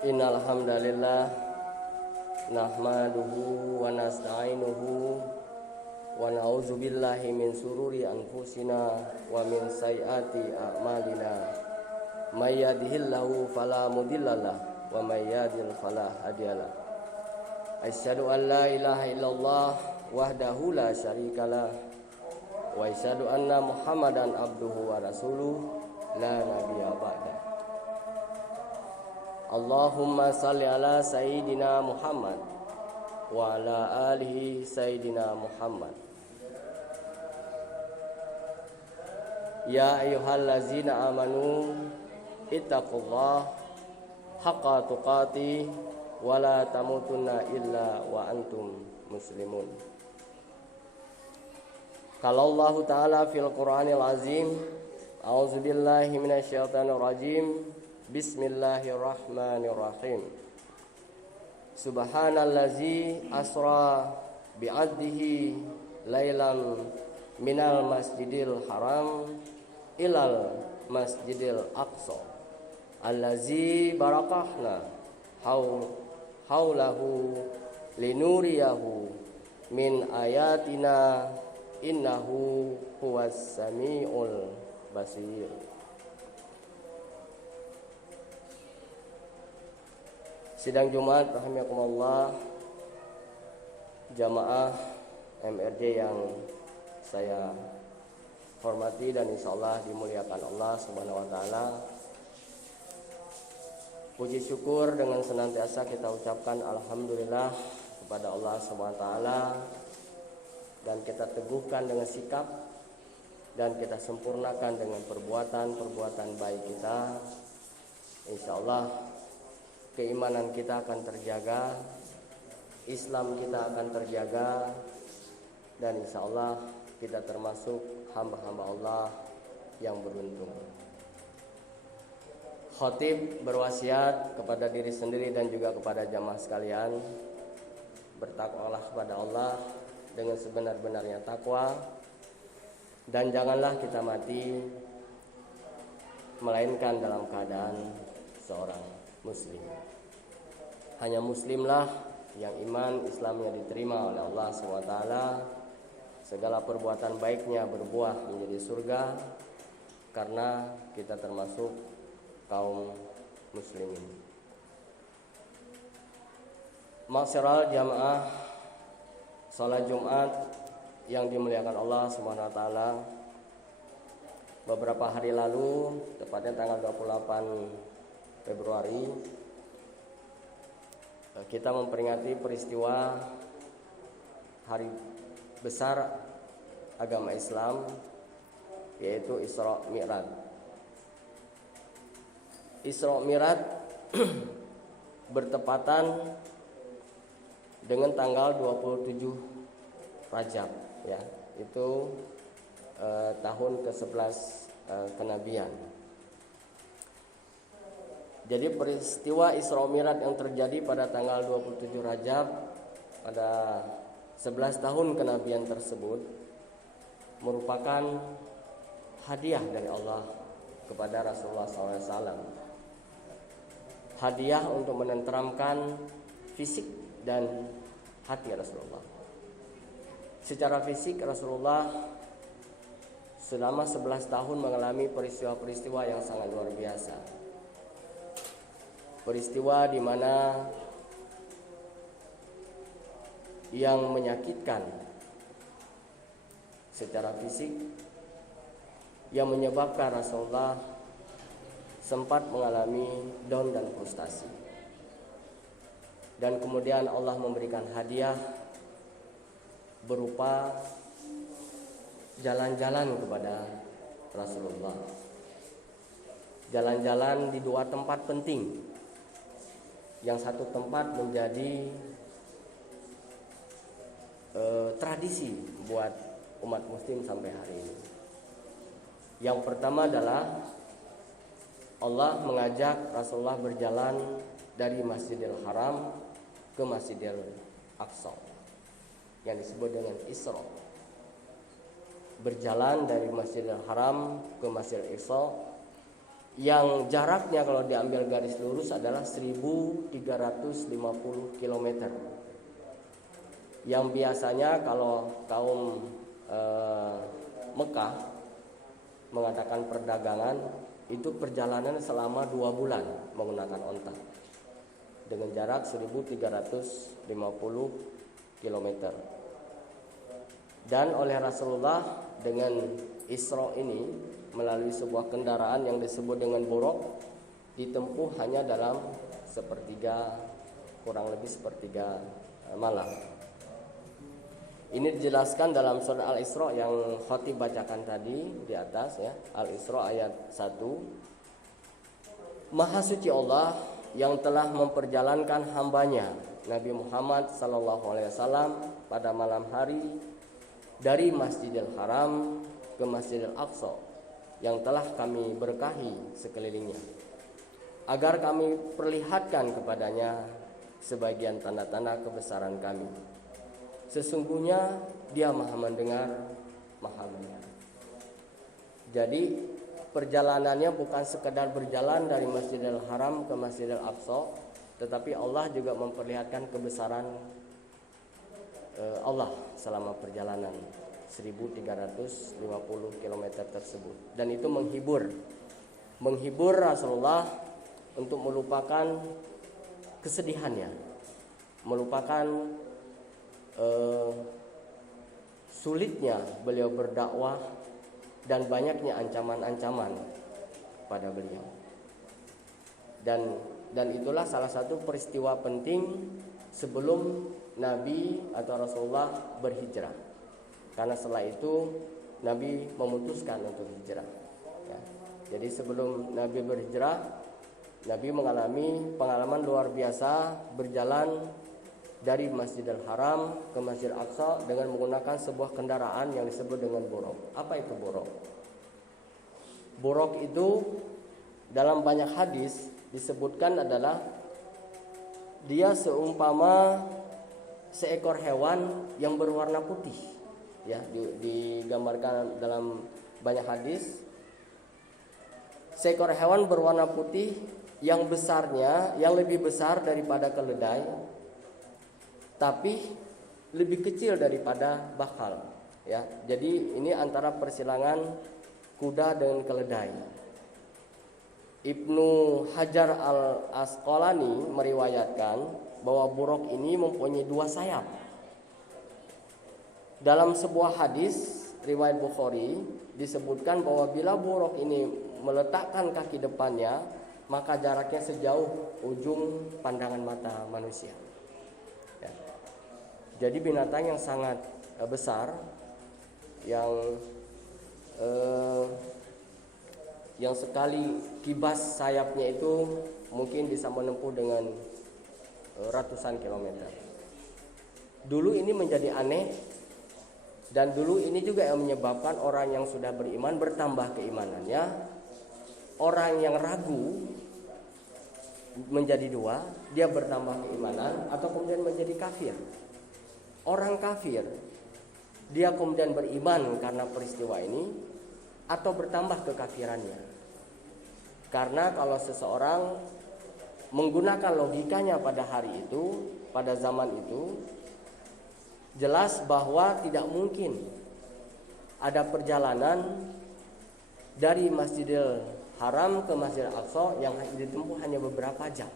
Innal hamdalillah nahmaduhu wa nasta'inuhu wa na'udzu billahi min sururi anfusina wa min sayyiati a'malina. May yahdihillahu fala mudhillalah wa may yudhlil fala hadiyalah. Asyhadu an la ilaha illallah wahdahu la syarikalah wa asyhadu anna Muhammadan abduhu wa rasuluh la nabiyya ba'da. Allahumma salli ala Sayyidina Muhammad wa ala alihi Sayyidina Muhammad. Ya ayyuhallazina amanu ittaqullah haqqa tuqatih wa la tamutunna illa wa antum muslimun. Qala Allah Ta'ala fil Qur'anil Azim, a'udzubillahi minasyaitonir rajim. Bismillahirrahmanirrahim. Subhanallazi asra bi'abdihi lailan minal masjidil haram ilal masjidil aqsa allazi barakahna haulahu linuriyahu min ayatina innahu huwas samiul basir. Sidang Jumat rahimakumullah, jamaah MRJ yang saya hormati dan insyaallah dimuliakan Allah Subhanahu wa taala. Puji syukur dengan senantiasa kita ucapkan alhamdulillah kepada Allah Subhanahu wa taala, dan kita teguhkan dengan sikap dan kita sempurnakan dengan perbuatan baik kita. Insyaallah keimanan kita akan terjaga, Islam kita akan terjaga, dan insyaallah kita termasuk hamba-hamba Allah yang beruntung. Khatib berwasiat kepada diri sendiri dan juga kepada jamaah sekalian, bertakwalah kepada Allah dengan sebenar-benarnya takwa, dan janganlah kita mati melainkan dalam keadaan seorang muslim. Hanya muslimlah yang iman Islamnya diterima oleh Allah SWT, segala perbuatan baiknya berbuah menjadi surga, karena kita termasuk kaum muslimin. Masyarul jamaah salat Jumat yang dimuliakan Allah SWT, beberapa hari lalu, tepatnya tanggal 28 Februari, kita memperingati peristiwa hari besar agama Islam, yaitu Isra Mi'raj. Isra Mi'raj bertepatan dengan tanggal 27 Rajab, ya, itu tahun ke-11 kenabian. Jadi peristiwa Isra Mi'raj yang terjadi pada tanggal 27 Rajab pada 11 tahun kenabian tersebut merupakan hadiah dari Allah kepada Rasulullah SAW. Hadiah untuk menenteramkan fisik dan hati Rasulullah. Secara fisik Rasulullah selama 11 tahun mengalami peristiwa-peristiwa yang sangat luar biasa. Peristiwa di mana yang menyakitkan secara fisik, yang menyebabkan Rasulullah sempat mengalami down dan frustasi. Dan kemudian Allah memberikan hadiah berupa jalan-jalan kepada Rasulullah. Jalan-jalan di dua tempat penting. Yang satu tempat menjadi tradisi buat umat muslim sampai hari ini. Yang pertama adalah Allah mengajak Rasulullah berjalan dari Masjidil Haram ke Masjidil Aqsa, yang disebut dengan Isra. Berjalan dari Masjidil Haram ke Masjidil Aqsa yang jaraknya kalau diambil garis lurus adalah 1350 km. Yang biasanya kalau kaum Mekah mengadakan perdagangan itu perjalanan selama 2 bulan menggunakan onta dengan jarak 1350 km. Dan oleh Rasulullah dengan Isra ini melalui sebuah kendaraan yang disebut dengan buraq ditempuh hanya dalam kurang lebih sepertiga malam. Ini dijelaskan dalam surah Al-Isra yang Khatib bacakan tadi di atas ya, Al-Isra ayat 1. Maha suci Allah yang telah memperjalankan hambanya Nabi Muhammad SAW pada malam hari dari Masjidil Haram ke Masjidil Aqsa yang telah kami berkahi sekelilingnya, agar kami perlihatkan kepadanya sebagian tanda-tanda kebesaran kami. Sesungguhnya Dia Maha mendengar, Maha melihat. Jadi perjalanannya bukan sekedar berjalan dari Masjidil Haram ke Masjidil Aqsa, tetapi Allah juga memperlihatkan kebesaran Allah selama perjalanan 1350 km tersebut. Dan itu menghibur Rasulullah untuk melupakan kesedihannya, melupakan sulitnya beliau berdakwah dan banyaknya ancaman-ancaman pada beliau. Dan itulah salah satu peristiwa penting sebelum Nabi atau Rasulullah berhijrah. Karena setelah itu Nabi memutuskan untuk hijrah. Ya. Jadi sebelum Nabi berhijrah, Nabi mengalami pengalaman luar biasa berjalan dari Masjidil Haram ke Masjidil Aqsa dengan menggunakan sebuah kendaraan yang disebut dengan buraq. Apa itu buraq? Buraq itu dalam banyak hadis disebutkan adalah dia seumpama seekor hewan yang berwarna putih. Ya, digambarkan dalam banyak hadis seekor hewan berwarna putih yang besarnya yang lebih besar daripada keledai, tapi lebih kecil daripada bakal. Ya, jadi ini antara persilangan kuda dengan keledai. Ibnu Hajar al-Asqalani meriwayatkan bahwa buraq ini mempunyai 2 sayap. Dalam sebuah hadis riwayat Bukhari disebutkan bahwa bila buraq ini meletakkan kaki depannya, maka jaraknya sejauh ujung pandangan mata manusia. Ya. Jadi binatang yang sangat besar, yang sekali kibas sayapnya itu mungkin bisa menempuh dengan ratusan kilometer. Dulu ini menjadi aneh, dan dulu ini juga yang menyebabkan orang yang sudah beriman bertambah keimanannya. Orang yang ragu menjadi 2, dia bertambah keimanan atau kemudian menjadi kafir. Orang kafir dia kemudian beriman karena peristiwa ini atau bertambah kekafirannya. Karena kalau seseorang menggunakan logikanya pada hari itu, pada zaman itu, jelas bahwa tidak mungkin ada perjalanan dari Masjidil Haram ke Masjidil Aqsa yang ditempuh hanya beberapa jam.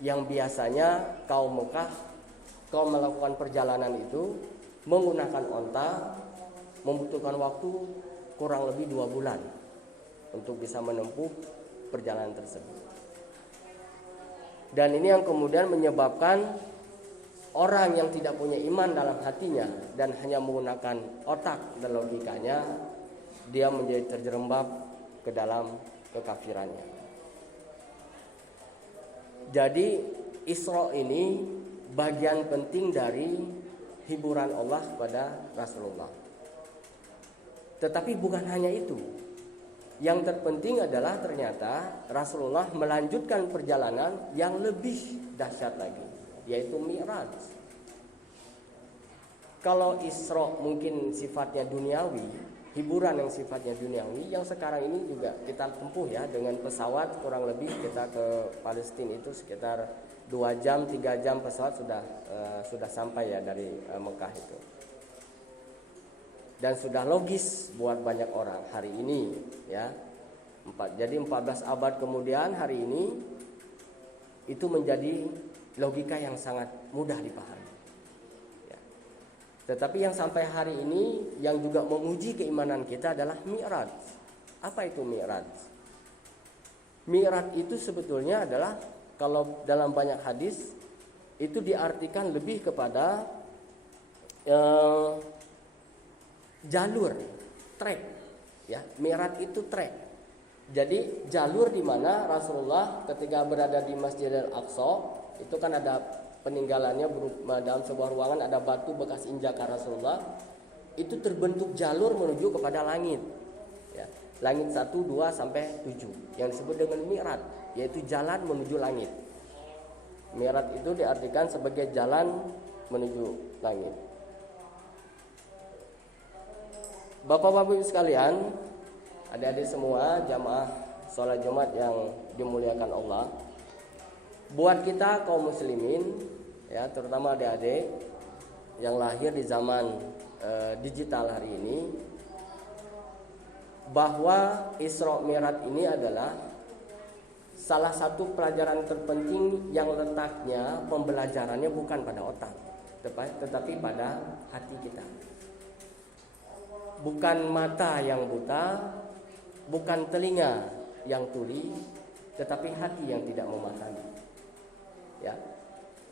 Yang biasanya kaum Mekah kalau melakukan perjalanan itu menggunakan onta membutuhkan waktu kurang lebih 2 bulan untuk bisa menempuh perjalanan tersebut. Dan ini yang kemudian menyebabkan orang yang tidak punya iman dalam hatinya dan hanya menggunakan otak dan logikanya, dia menjadi terjerembab ke dalam kekafirannya. Jadi Isra ini bagian penting dari hiburan Allah kepada Rasulullah. Tetapi bukan hanya itu. Yang terpenting adalah ternyata Rasulullah melanjutkan perjalanan yang lebih dahsyat lagi, yaitu Mi'raj. Kalau Isra mungkin sifatnya duniawi, hiburan yang sifatnya duniawi yang sekarang ini juga kita tempuh ya dengan pesawat kurang lebih kita ke Palestina itu sekitar 2 jam 3 jam pesawat sudah sampai ya dari Mekah itu. Dan sudah logis buat banyak orang hari ini ya. Jadi 14 abad kemudian hari ini itu menjadi logika yang sangat mudah dipahami. Tetapi yang sampai hari ini yang juga menguji keimanan kita adalah Mi'raj. Apa itu Mi'raj? Mi'raj itu sebetulnya adalah kalau dalam banyak hadis itu diartikan lebih kepada jalur, trek. Ya, Mi'raj itu trek. Jadi jalur di mana Rasulullah ketika berada di Masjidil Aqsa itu kan ada peninggalannya dalam sebuah ruangan ada batu bekas injakan Rasulullah itu terbentuk jalur menuju kepada langit ya. Langit 1, 2 sampai 7 yang disebut dengan Mi'raj, yaitu jalan menuju langit. Mi'raj itu diartikan sebagai jalan menuju langit. Bapak-bapak Ibu sekalian, adik-adik semua jamaah sholat Jumat yang dimuliakan Allah, buat kita kaum muslimin ya, terutama adik-adik yang lahir di zaman digital hari ini, bahwa Isra Mi'raj ini adalah salah satu pelajaran terpenting yang letaknya pembelajarannya bukan pada otak, tetapi pada hati kita. Bukan mata yang buta, bukan telinga yang tuli, tetapi hati yang tidak memahami. Ya.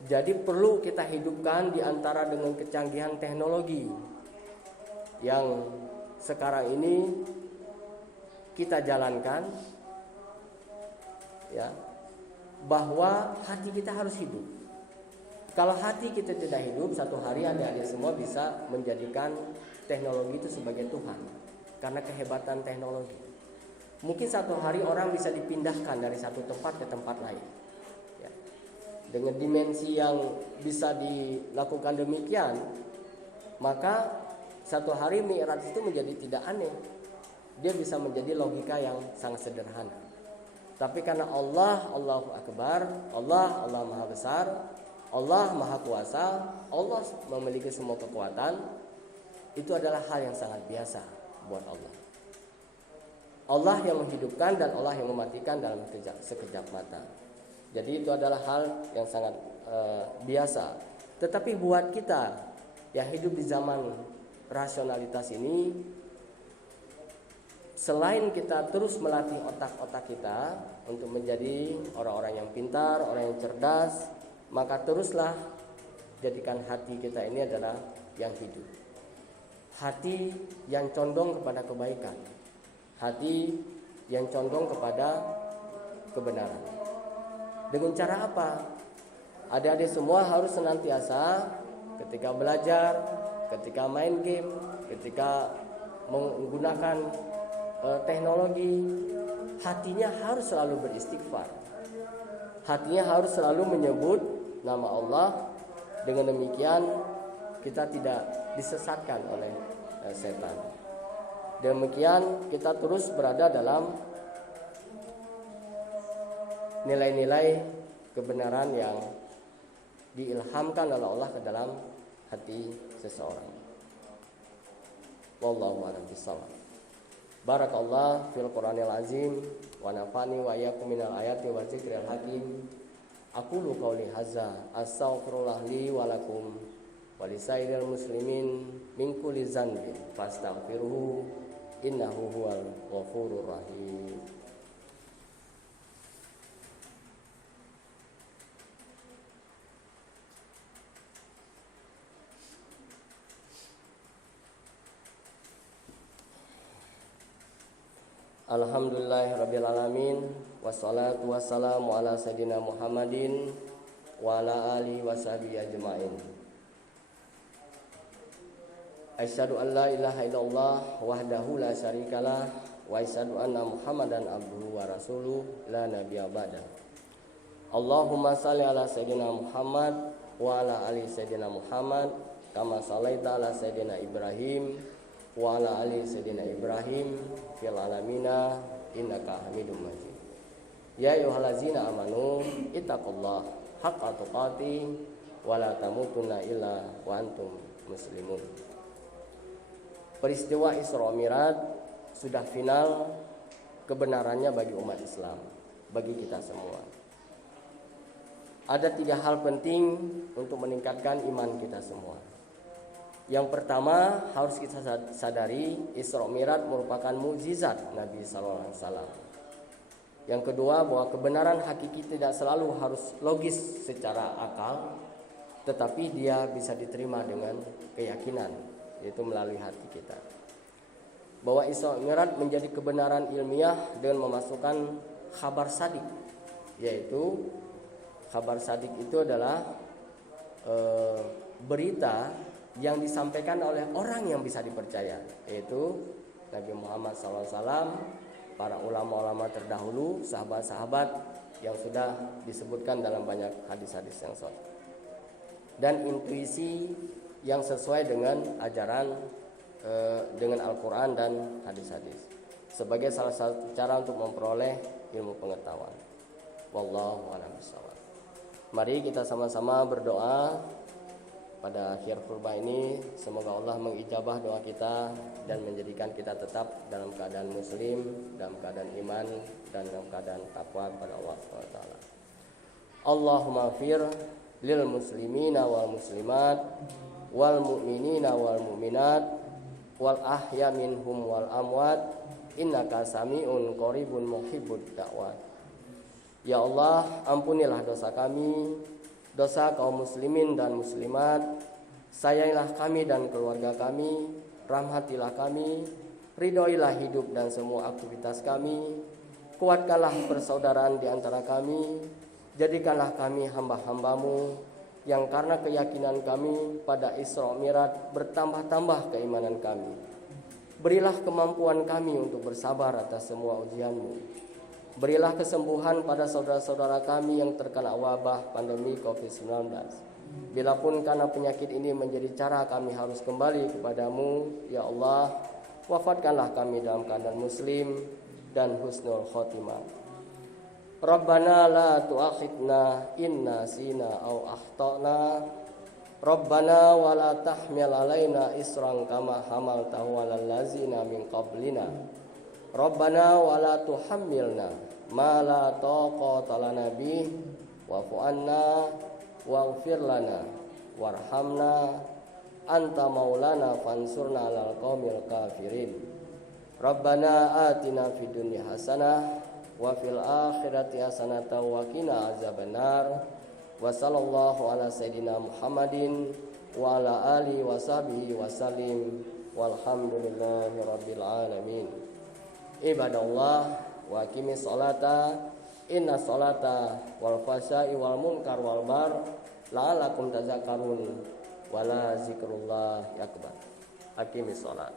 Jadi perlu kita hidupkan di antara dengan kecanggihan teknologi yang sekarang ini kita jalankan, ya, bahwa hati kita harus hidup. Kalau hati kita tidak hidup, satu hari adik-adik semua bisa menjadikan teknologi itu sebagai Tuhan karena kehebatan teknologi. Mungkin satu hari orang bisa dipindahkan dari satu tempat ke tempat lain. Dengan dimensi yang bisa dilakukan demikian, maka satu hari Mi'raj itu menjadi tidak aneh. Dia bisa menjadi logika yang sangat sederhana. Tapi karena Allah, Allahu Akbar, Allah Maha Besar, Allah Maha Kuasa, Allah memiliki semua kekuatan, itu adalah hal yang sangat biasa buat Allah. Allah yang menghidupkan dan Allah yang mematikan dalam sekejap mata. Jadi itu adalah hal yang sangat biasa. Tetapi buat kita yang hidup di zaman rasionalitas ini, selain kita terus melatih otak-otak kita untuk menjadi orang-orang yang pintar, orang yang cerdas, maka teruslah jadikan hati kita ini adalah yang hidup. Hati yang condong kepada kebaikan, hati yang condong kepada kebenaran. Dengan cara apa? Adik-adik semua harus senantiasa ketika belajar, ketika main game, ketika menggunakan teknologi, hatinya harus selalu beristighfar. Hatinya harus selalu menyebut nama Allah. Dengan demikian kita tidak disesatkan oleh setan. Demikian kita terus berada dalam nilai-nilai kebenaran yang diilhamkan oleh Allah ke dalam hati seseorang. Wallahu a'lam bishawab. Barakallahu fil Qur'anil azim wa nafani wa iyyakum minal ayati wa dzikril hakim. Aqulu qouli hadza astaghfirullah li wa lakum wa lisairil muslimin min kulli dzanbin fastaghfiruhu innahu huwal ghafurur rahim. Alhamdulillahirrabbilalamin. Wassalatu wassalamu ala sayyidina Muhammadin wa ala alihi wa sahbihi ajma'in. Asyhadu an la ilaha illallah wahdahu la syarikalah wa asyhadu anna Muhammadan abduhu wa rasuluh la nabiyya ba'da. Allahumma shalli ala sayyidina Muhammad wa ala ali sayyidina Muhammad kama shallaita ala sayyidina Ibrahim wa ala ali sayyidina Ibrahim fil alamina innaka Hamidum Majid. Ya ayyuhallazina amanu ittaqullaha haqqa tuqatih wa la tamutunna illa wa antum muslimun. Peristiwa Isra Mi'raj sudah final kebenarannya bagi umat Islam, bagi kita semua. Ada 3 hal penting untuk meningkatkan iman kita semua. Yang pertama, harus kita sadari Isra Mi'raj merupakan mukjizat Nabi sallallahu alaihi wasallam. Yang kedua, bahwa kebenaran hakiki tidak selalu harus logis secara akal, tetapi dia bisa diterima dengan keyakinan, yaitu melalui hati kita. Bahwa Isra Mi'raj menjadi kebenaran ilmiah dengan memasukkan khabar sadik, yaitu khabar sadik itu adalah berita yang disampaikan oleh orang yang bisa dipercaya, yaitu Nabi Muhammad SAW, para ulama-ulama terdahulu, sahabat-sahabat yang sudah disebutkan dalam banyak hadis-hadis yang sahih, dan intuisi yang sesuai dengan ajaran dengan Al-Quran dan hadis-hadis sebagai salah satu cara untuk memperoleh ilmu pengetahuan. Wallahu a'lam bishawab. Mari kita sama-sama berdoa pada akhir khutbah ini, semoga Allah mengijabah doa kita dan menjadikan kita tetap dalam keadaan muslim, dalam keadaan iman, dan dalam keadaan takwa kepada Allah SWT. Allahumma fir lil muslimina wal muslimat wal mu'minina wal mu'minat wal ahya minhum wal amwat innaka sami'un qaribun muhibbud da'wat. Ya Allah, ampunilah dosa kami, dosa kaum muslimin dan muslimat, sayangilah kami dan keluarga kami, rahmatilah kami, ridhoilah hidup dan semua aktivitas kami, kuatkanlah persaudaraan di antara kami, jadikanlah kami hamba-hambamu yang karena keyakinan kami pada Isra Mi'raj bertambah-tambah keimanan kami. Berilah kemampuan kami untuk bersabar atas semua ujianmu. Berilah kesembuhan pada saudara-saudara kami yang terkena wabah pandemi COVID-19. Bilapun karena penyakit ini menjadi cara kami harus kembali kepadamu, ya Allah, wafatkanlah kami dalam keadaan muslim dan husnul khotimah. Rabbana la tu'akhidna inna sina au akhtana. Rabbana wa la tahmil alaina isran kama hamaltahu alal ladzina min qablina. Rabbana wa la tuhammilna ma la taqata lana bih wa'fu anna waghfir lana warhamna anta maulana fansurna 'alal qaumil kafirin. Rabbana atina fid dunya hasanah wa fil akhirati hasanatan wa qina azabannar. Wa sallallahu ala sayidina Muhammadin wa ala alihi wa sahbihi wa sallim walhamdulillahi rabbil alamin. Ibadallah wa aqimis sholata inna sholata wal fahsya'i wal munkar wal bar la'alakum tazakkarun wala zikrullah akbar. Aqimis sholat.